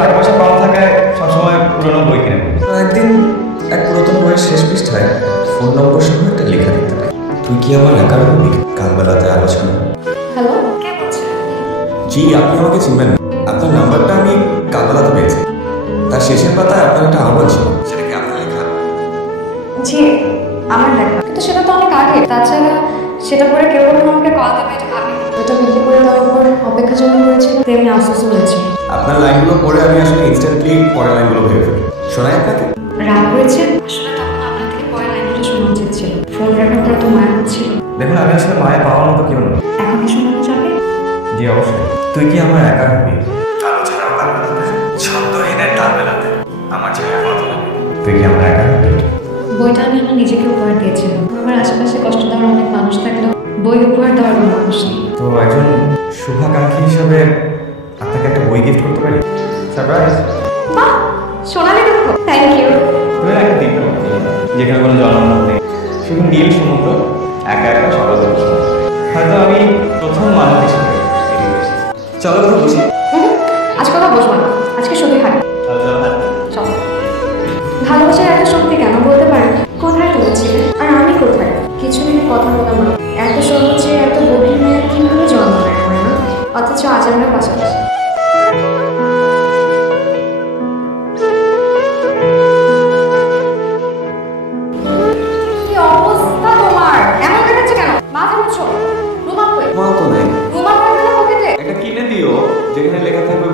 টাকা পয়সা কম থাকায় সবসময় পুরোনো বই কিনে পড়ি। একদিন এক পুরাতন বইয়ের শেষ পৃষ্ঠায় ফোন নম্বর সহ একটা লেখা দিতে পারি। তুই কি আমার একার হবি? কালবেলাতে আলোচনা। হ্যালো, কে বলছেন? জি, আপনি আমাকে চিনবেন না। আপনার নাম্বারটা আমি কালবেলাতে পেয়েছি। তার শেষের পাতায় আপনার একটা আহ্বান ছিল, সেটা কি আপনার লেখা? জি, আমার লেখা, কিন্তু সেটা তো অনেক আগে। তাছাড়া সেটা পরে কেউ কখনো আমাকে কল দেবে এটা ভাবি। এটা বিক্রি করে দেওয়ার পর অপেক্ষা যেমন করেছিল তেমনি আফসোসও হয়েছে। আপনার লাইনগুলো পড়ে আমি আসলে ইনস্ট্যান্টলি পরের লাইনগুলো ভেবে ফেলি। শোনায় আপনাকে? রাগ হয়েছে? আসলে তখন আপনার থেকে পরের লাইনটা শোনা উচিত ছিল। ফোন রাখার পর তো মায়া হচ্ছিল। দেখুন, আমি আসলে মায়া পাওয়ার মতো কেউ না। এখন কি শোনানো যাবে? জি অবশ্যই। তুই কি আমার একার হবি? আলো ছাড়াও কালবেলাতে, ছন্দহীনের কালবেলাতে আমার ছায়া কথা হবে। তুই কি আমার একার হবি? বইটা আমি আমার নিজেকে উপহার দিয়েছিলাম। আমার আশেপাশে কষ্ট দেওয়ার অনেক মানুষ থাকলেও বই উপহার দেওয়ার কোনো মানুষ নেই। তো একজন শুভাকাঙ্ক্ষী হিসাবে আপনাকে একটা বই গিফট করতে পারি। সারপ্রাইজ। বাহ, সোনালি দুঃখ। Thank you. তুমি একটা দ্বীপ যেখানে কোনো জনমত নেই, শুধু নীল সমুদ্র, একা একা সকাল দর্শন। হয়তো আমি প্রথম মানব হিসেবে চলো কথা বলছি। আজ কথা বসবো না, আজকে শুধু হাঁটি। চল। ভালোবাসার এত শক্তি কেন বলতে পারেন? কোথায় তুলেছিলে আর আমি কোথায়? কিছুদিন কথা বলা মানে এত সহজে এত গভীর মেয়ে কিভাবে জন্ম নেয় হয় না? অথচ আজ আমরা পাশাপাশি। কি অবস্থা তোমার? এমন দেখাচ্ছে কেন? মাথা মুছো। রুমাল কই? মা তো নেই। রুমাল রাখবে না পকেটে? একটা কিনে দিও যেখানে লেখা থাকবে